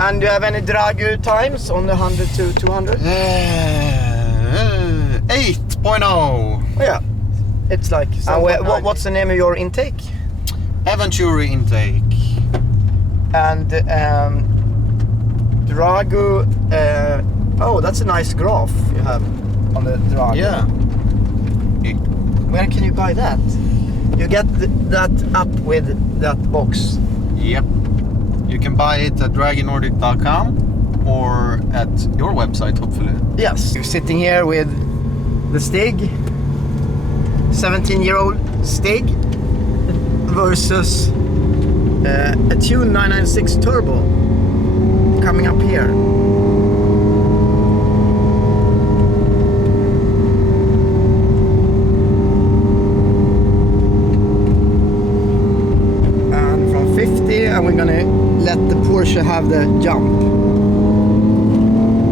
And do you have any Dragu times on the 100 to 200? 8.0. Oh, yeah. It's like... what's the name of your intake? Aventador intake. And Dragu... oh, that's a nice graph you have on the Dragu. Yeah. Where can you buy that? You get that up with that box. Yep. You can buy it at GTBOARD.com or at your website, hopefully. Yes. You're sitting here with the Stig, 17-year-old Stig, versus a Tune 996 Turbo coming up here. And from 50, and we're gonna let the Porsche have the jump.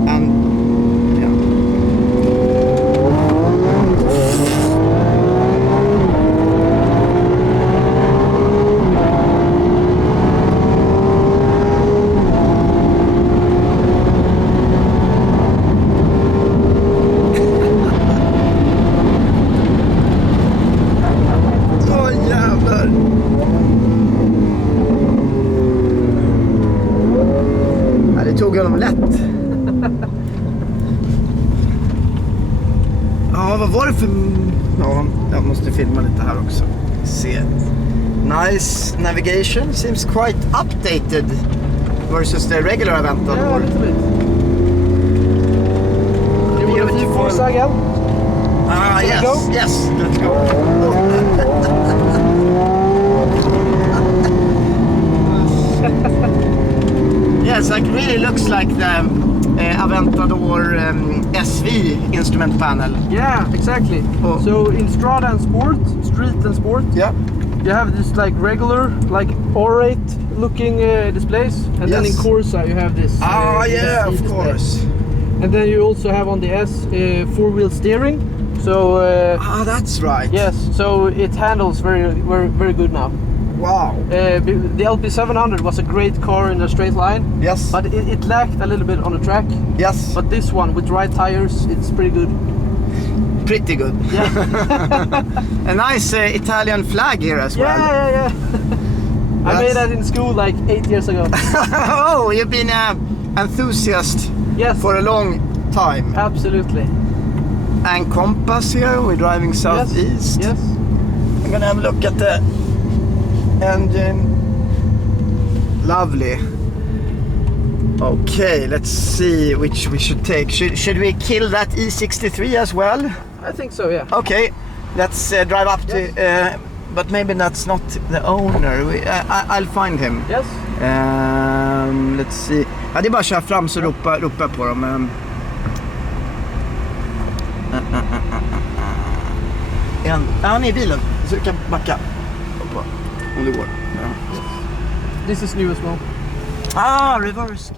And yeah. Åh jävlar. Ja, det tog honom lätt. Ja, vad var det för... Ja, jag måste filma lite här också. Se. Nice navigation. Seems quite updated versus the regular Aventador. Yeah, a little bit. You want to see Forza again? Ah, Shall we yes. go? Yes, let's go. Yes, like really looks like the Aventador SV instrument panel. Yeah, exactly. Oh. So in Strada and Sport, Street and Sport, Yeah. you have this like regular, like orate looking displays, and then in Yes. Corsa you have this. Ah, yeah, SC of display. course. And then you also have on the S four-wheel steering. So Ah, that's right. yes, so it handles very good now. Wow. The LP700 was a great car in a straight line, Yes. but it lacked a little bit on the track. Yes. But this one with right tires, it's pretty good. Pretty good. Yeah. A nice Italian flag here as well. Yeah. I made that in school like 8 years ago. Oh, you've been an enthusiast Yes. for a long time. Absolutely. And compass here, we're driving southeast. Yes. I'm gonna have a look at the engine. Lovely. Okay, let's see which we should take. Should we kill that E63 as well? I think so, yeah. Okay, let's drive up to... but maybe that's not the owner. I'll find him. Yes. Let's see. Ja, det är bara att köra fram så ropa på dem. Han är i bilen, så du kan backa. Hoppa, om det går. Ja. This is new as well. Ah, reverse.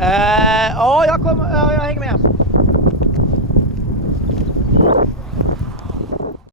Ja, jag